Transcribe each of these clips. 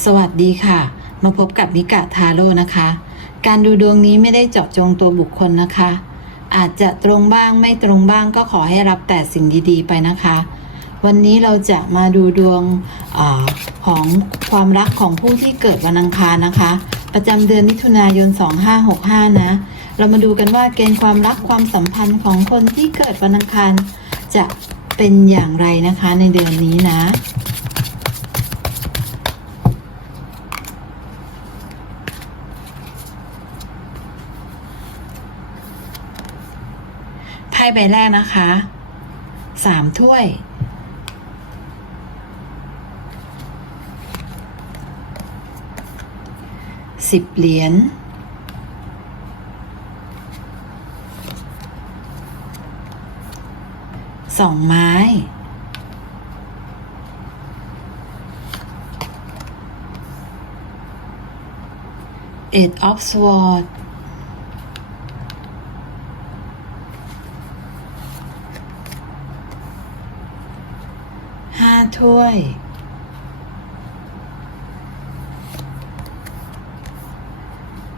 สวัสดีค่ะ มาพบกับมิกะทาโร่นะคะ การดูดวงนี้ไม่ได้เจาะจงตัวบุคคลนะคะ อาจจะตรงบ้างไม่ตรงบ้างก็ขอให้รับแต่สิ่งดีๆ ไปนะคะ วันนี้เราจะมาดูดวงอของความรักของผู้ที่เกิดวันอังคารนะคะ ประจำเดือนมิถุนายน 2565 นะ เรามาดูกันว่าเกณฑ์ความรักความสัมพันธ์ของคนที่เกิดวันอังคารจะเป็นอย่างไรนะคะในเดือนนี้นะ พ่ใบแรกนะคะสามถ้วย สิบเหรียญสองไม้ Eight of Swords ถ้วย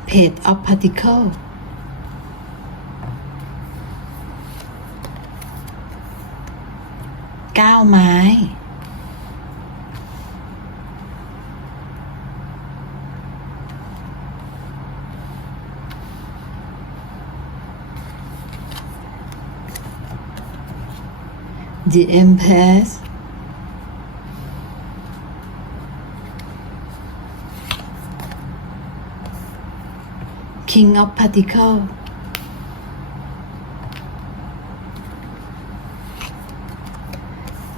Page of Particle เก้าไม้ The Empress King of Particle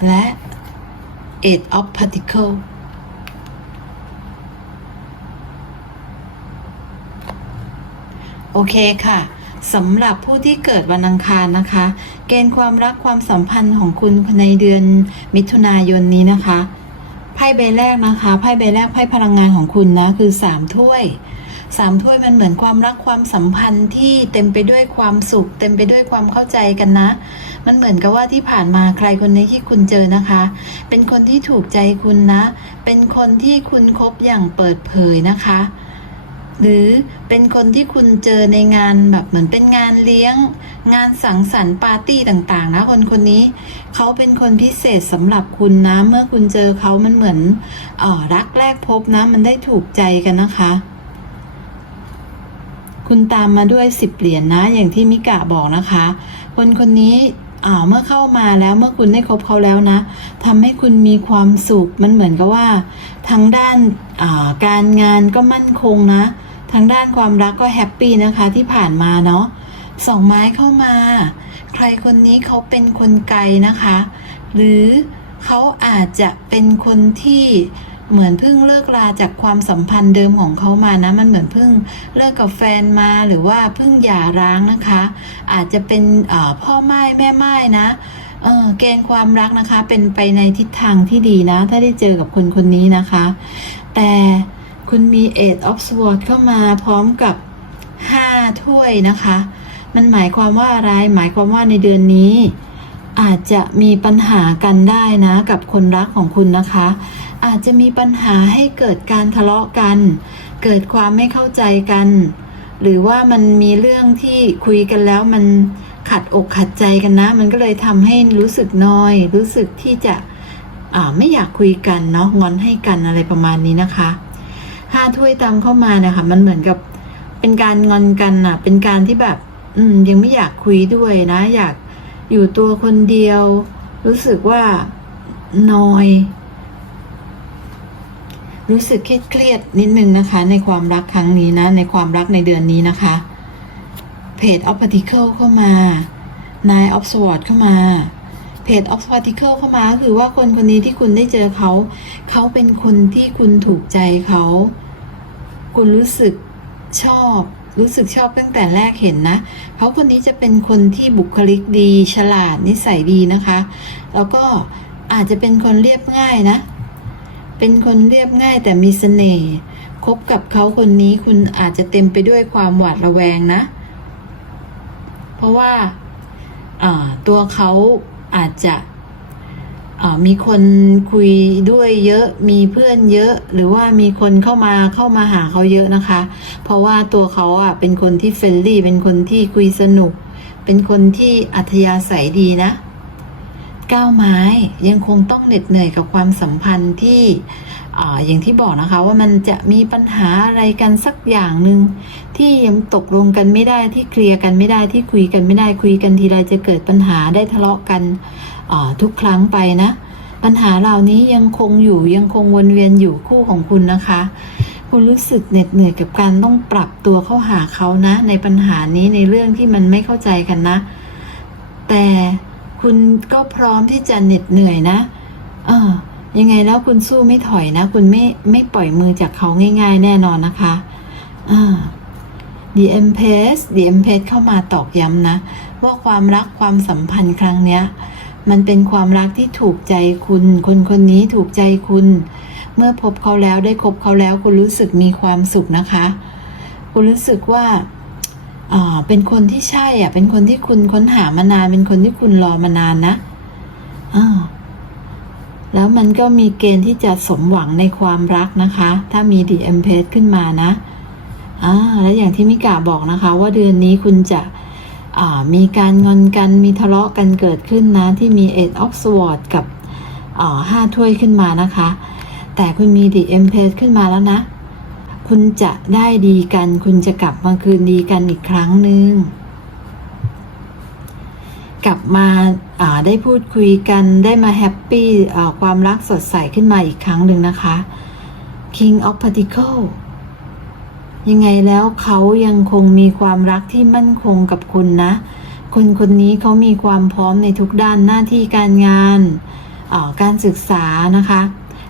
และ Eight of Particle โอเคค่ะสำหรับผู้ที่เกิดวันอังคารนะคะ เกณฑ์ความรักความสัมพันธ์ของคุณในเดือนมิถุนายนนี้นะคะไพ่ใบแรกนะคะไพ่ใบแรกไพ่พลังงานของคุณนะคือสามถ้วย สามถ้วยมันเหมือนความรักความสัมพันธ์ที่เต็มไปด้วยความสุข เต็มไปด้วยความเข้าใจกันนะ มันเหมือนกับว่าที่ผ่านมาใครคนนี้ที่คุณเจอนะคะ เป็นคนที่ถูกใจคุณนะ เป็นคนที่คุณคบอย่างเปิดเผยนะคะ หรือเป็นคนที่คุณเจอในงานแบบเหมือนเป็นงานเลี้ยง งานสังสรรค์ปาร์ตี้ต่างๆนะคนคนนี้เขาเป็นคนพิเศษสำหรับคุณนะ เมื่อคุณเจอเขามันเหมือนออรักแรกพบนะ มันได้ถูกใจกันนะคะ คุณตามมาด้วยสิบเหรียญนะ อย่างที่มิกะบอกนะคะ คนคนนี้อ่าเมื่อเข้ามาแล้วเมื่อคุณได้คบเขาแล้วนะทำให้คุณมีความสุขมันเหมือนกับว่าทางด้านอ่าการงานก็มั่นคงนะ ทางด้านความรักก็แฮปปี้นะคะที่ผ่านมาเนาะสองไม้เข้ามา ใครคนนี้เขาเป็นคนไกลนะคะ หรือเขาอาจจะเป็นคนที่ เหมือนเพิ่งเลิกลาจากความสัมพันธ์เดิมของเขามานะ มันเหมือนเพิ่งเลิกกับแฟนมาหรือว่าเพิ่งหย่าร้างนะคะ อาจจะเป็นพ่อไม้แม่ไม้นะเออเกณฑ์ความรักนะคะ เป็นไปในทิศทางที่ดีนะ ถ้าได้เจอกับคนคนนี้นะคะ แต่คุณมี Eight of Swords เข้ามาพร้อมกับ5ถ้วยนะคะ มันหมายความว่าอะไร หมายความว่าในเดือนนี้ อาจจะมีปัญหากันได้นะ กับคนรักของคุณนะคะ อาจจะมีปัญหาให้เกิดการทะเลาะกัน เกิดความไม่เข้าใจกัน หรือว่ามันมีเรื่องที่คุยกันแล้วมันขัดอกขัดใจกันนะ มันก็เลยทำให้รู้สึกน้อย รู้สึกที่จะไม่อยากคุยกันเนาะงอนให้กันอะไรประมาณนี้นะคะห้าถ้วยตามเข้ามาเนี่ยค่ะมันเหมือนกับเป็นการงอนกันอะเป็นการที่แบบ อืม ยังไม่อยากคุยด้วยนะ อยากอยู่ตัวคนเดียว รู้สึกว่านอย รู้สึกเครียดเครียดนิดนึงนะคะ ในความรักครั้งนี้นะ ในความรักในเดือนนี้นะคะ Page of Particle เข้ามา Nine of sword เข้ามา Page of Particle เข้ามาก็คือว่าคนคนนี้ที่คุณได้เจอเขา เขาเป็นคนที่คุณถูกใจเขา คุณรู้สึกชอบรู้สึกชอบตั้งแต่แรกเห็นนะ เขาคนนี้จะเป็นคนที่บุคลิกดี ฉลาดนิสัยดีนะคะ แล้วก็อาจจะเป็นคนเรียบง่ายนะ เป็นคนเรียบง่ายแต่มีเสน่ห์คบกับเขาคนนี้คุณอาจจะเต็มไปด้วยความหวาดระแวงนะ เพราะว่าตัวเขาอาจจะมีคนคุยด้วยเยอะมีเพื่อนเยอะ หรือว่ามีคนเข้ามาเข้ามาหาเขาเยอะนะคะ เพราะว่าตัวเขาอะเป็นคนที่เฟรนลี่ เป็นคนที่คุยสนุก เป็นคนที่อัธยาศัยดีนะ ก้าวไม้ยังคงต้องเหน็ดเหนื่อยกับความสัมพันธ์ที่ออย่างที่บอกนะคะว่ามันจะมีปัญหาอะไรกันสักอย่างหนึ่งที่ยังตกลงกันไม่ได้ที่เคลียร์กันไม่ได้ที่คุยกันไม่ได้คุยกันทีไรจะเกิดปัญหาได้ทะเลาะกันทุกครั้งไปนะ ปัญหาเหล่านี้ยังคงอยู่ยังคงวนเวียนอยู่คู่ของคุณนะคะ คุณรู้สึกเหน็ดเหนื่อยกับการต้องปรับตัวเข้าหาเขานะ ในปัญหานี้ในเรื่องที่มันไม่เข้าใจกันนะ แต่ คุณก็พร้อมที่จะเหน็ดเหนื่อยนะเออยังไงแล้วคุณสู้ไม่ถอยนะ คุณไม่ไม่ปล่อยมือจากเขาง่าย ๆ แน่นอนนะคะอ่า The Empress The Empress เข้ามาตอกย้ำนะ ว่าความรักความสัมพันธ์ครั้งเนี้ย มันเป็นความรักที่ถูกใจคุณ คนคนนี้ถูกใจคุณ เมื่อพบเขาแล้วได้คบเขาแล้ว คุณรู้สึกมีความสุขนะคะ คุณรู้สึกว่าอ่า เป็นคนที่ใช่อะ เป็นคนที่คุณค้นหามานาน เป็นคนที่คุณรอมานานนะอ่าแล้วมันก็มีเกณฑ์ที่จะสมหวังในความรักนะคะ ถ้ามีดีเอ็มเพสขึ้นมานะอ่าแล้วอย่างที่มิกาบอกนะคะ ว่าเดือนนี้คุณจะอ่ามีการงอนกันมีทะเลาะกันเกิดขึ้นนะ ที่มีเอ็ดออฟสวอร์ดกับอ่าห้าถ้วยขึ้นมานะคะ แต่คุณมีดีเอ็มเพสขึ้นมาแล้วนะ คุณจะได้ดีกัน คุณจะกลับมาคืนดีกันอีกครั้งหนึ่งกลับมาาได้พูดคุยกันได้มาแฮปปี้ความรักสดใสขึ้นมาอีกครั้งหนึ่งนะคะ King of Pentacle ยังไงแล้วเขายังคงมีความรักที่มั่นคงกับคุณนะ คนคนนี้เขามีความพร้อมในทุกด้านหน้าที่การงานาการศึกษานะคะ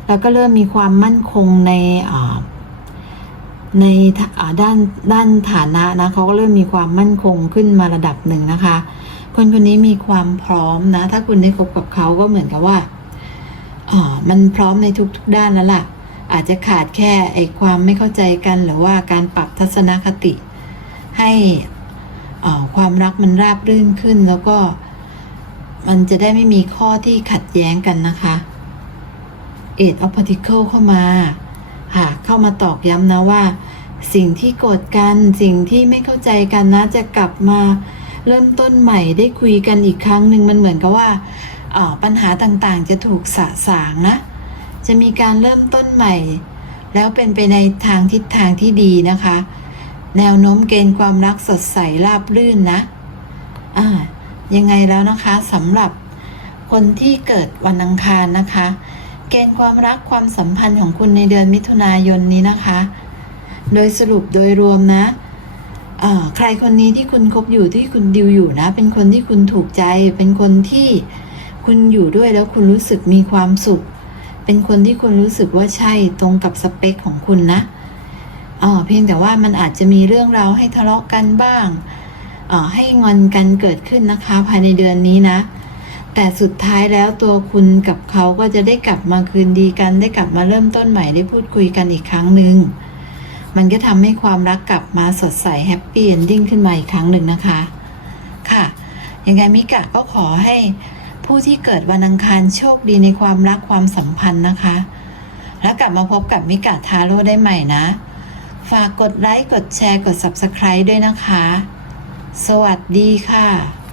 แล้วก็เริ่มมีความมั่นคงในอ ในด้านด้านฐานะนะเขาก็เริ่มมีความมั่นคงขึ้นมาระดับหนึ่งนะคะ คนคนนี้มีความพร้อมนะ ถ้าคุณได้คบกับเขาก็เหมือนกับว่าอ่ามันพร้อมในทุกๆด้านแล้วล่ะ อาจจะขาดแค่ไอ้ความไม่เข้าใจกันหรือว่าการปรับทัศนคติ ให้ความรักมันราบรื่นขึ้นแล้วก็มันจะได้ไม่มีข้อที่ขัดแย้งกันนะคะ เอ็ดออปติเคิลเข้ามา ค่ะเข้ามาตอกย้ำนะว่า สิ่งที่โกรธกันสิ่งที่ไม่เข้าใจกันนะ จะกลับมาเริ่มต้นใหม่ได้คุยกันอีกครั้งหนึ่งมันเหมือนกับว่าอ่าปัญหาต่างๆ จะถูกสะสางนะ จะมีการเริ่มต้นใหม่ แล้วเป็นไปในทางทิศทางที่ดีนะคะ แนวโน้มเกณฑ์ความรักสดใสราบรื่นนะอ่ายังไงแล้วนะคะสำหรับคนที่เกิดวันอังคารนะคะ เกณฑ์ความรักความสัมพันธ์ของคุณในเดือนมิถุนายนนี้นะคะ โดยสรุปโดยรวมนะใครคนนี้ที่คุณคบอยู่ที่คุณดิวอยู่นะ เป็นคนที่คุณถูกใจ เป็นคนที่คุณอยู่ด้วยแล้วคุณรู้สึกมีความสุข เป็นคนที่คุณรู้สึกว่าใช่ตรงกับสเปคของคุณนะเพียงแต่ว่ามันอาจจะมีเรื่องราวให้ทะเลาะกันบ้างให้งอนกันเกิดขึ้นนะคะ ภายในเดือนนี้นะ แต่สุดท้ายแล้วตัวคุณกับเขาก็จะได้กลับมาคืนดีกัน ได้กลับมาเริ่มต้นใหม่ได้พูดคุยกันอีกครั้งหนึ่งมันก็ทำให้ความรักกลับมาสดใสแฮปปี้เอนดิ้งขึ้นมาอีกครั้งหนึ่งนะคะ ค่ะ ยังไงมิกะก็ขอให้ผู้ที่เกิดวันอังคารโชคดีในความรักความสัมพันธ์นะคะ แล้วกลับมาพบกับมิกะทาโร่ได้ใหม่นะ ฝากกดไลค์ กดแชร์ กด Subscribe ด้วยนะคะ สวัสดีค่ะ